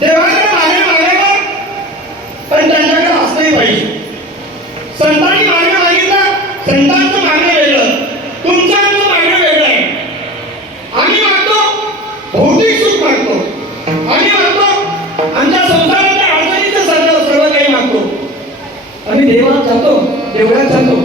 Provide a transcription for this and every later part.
देवाकडे मागे मागायला पण त्यांच्याकडे असलंही पाहिजे संतांनी मागे मागितलं संतांचं मागणं वेगळं. तुमचं आमचं मागणं वेगळं आहे. आम्ही मागतो भौतिक सुख मागतो. आम्ही मागतो आमच्या संसाराच्या अडचणीचं सर्व सर्व काही मागतो. आम्ही देवात जातो देवळात जातो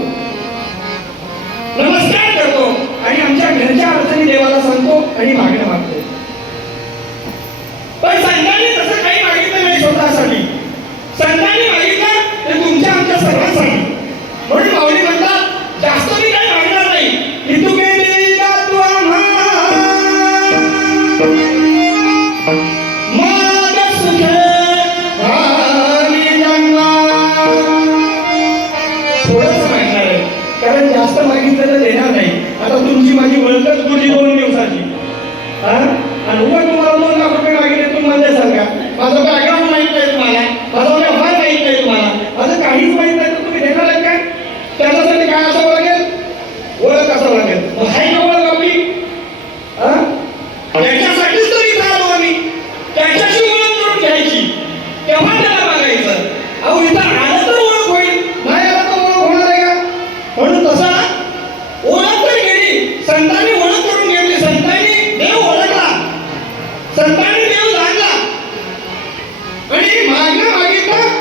जास्त मागितलं तर देणार नाही. आता तुमची माझी ओळखच पुढची दोन दिवसाची. हा? आणि उभं तुम्हाला दोन लाख रुपये मागितले तुम्ही म्हणजे सांगा माझं काय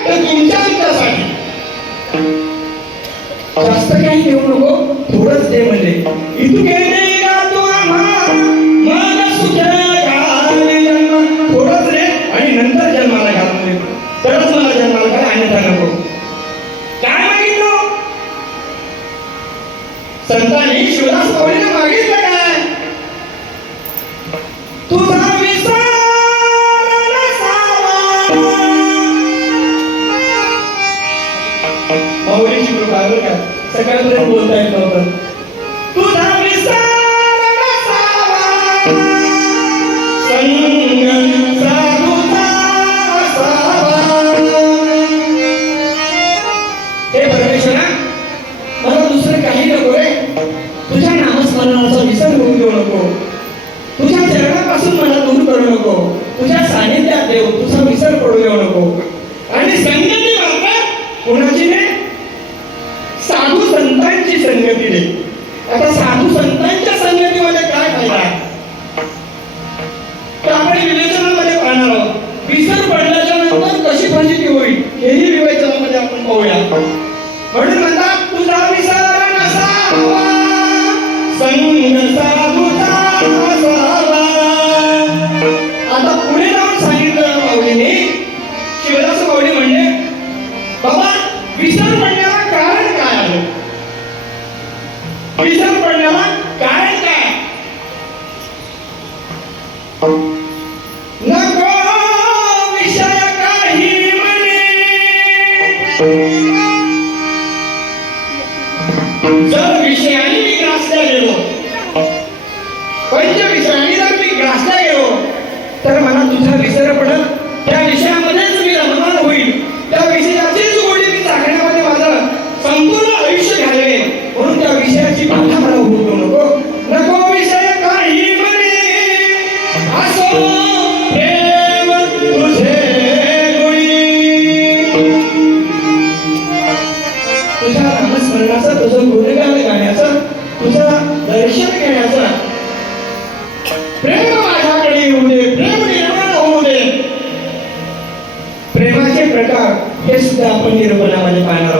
ते तुमच्या हितासाठी जास्त काही देऊ नको थोडंच दे म्हणजे. इतके मग थोडंच रे आणि नंतर जन्माला घाल म्हणजे. तरच मला जन्माला घाल अन्यथा नको. काय मागितलं? संतांनी शिवदास कवडीने मागितलं. नसावा. शिकलो काय बरं का? सकाळपर्यंत बोलता येत नव्हतं तुझा हे परमेश्वरा मला दुसरं काही नको रे. तुझ्या नामस्मरणाचा विसर होऊ देऊ नको. तुझ्या चरणापासून मला दूर करू नको. तुझ्या सानिध्यात देव तुझा विसर पडू देऊ नको. आणि संगती मात्र कोणाची संतांची संगती आता साधू संतांच्या संगतीमध्ये काय फायदा? आहे तर आपण विवेचनामध्ये पाहणार आहोत. विसर पडल्याच्या नंतर कशी फजिती होईल हेही विवेचनामध्ये आपण पाहूया. म्हणून म्हणतात विसर पडण्याला कारण काय नको विषय काही म्हणे. जर विषयाने मी ग्रासला गेलो पंच विषयाने जर मी ग्रासला गेलो तर मला तुझा विसर पडल. तुझ्या नामस्मरणाचा तुझं गुणगान गाण्याचा तुझं दर्शन घेण्याचा. प्रेम माझ्याकडे येऊ दे प्रेम निर्माण होऊ दे. प्रेमाचे प्रकार हे सुद्धा आपण निर्मलामध्ये पाहणार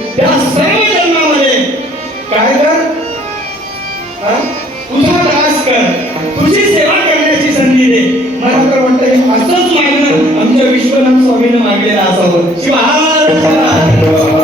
हे स्वामीनं मागलेलं असावं. शिवाय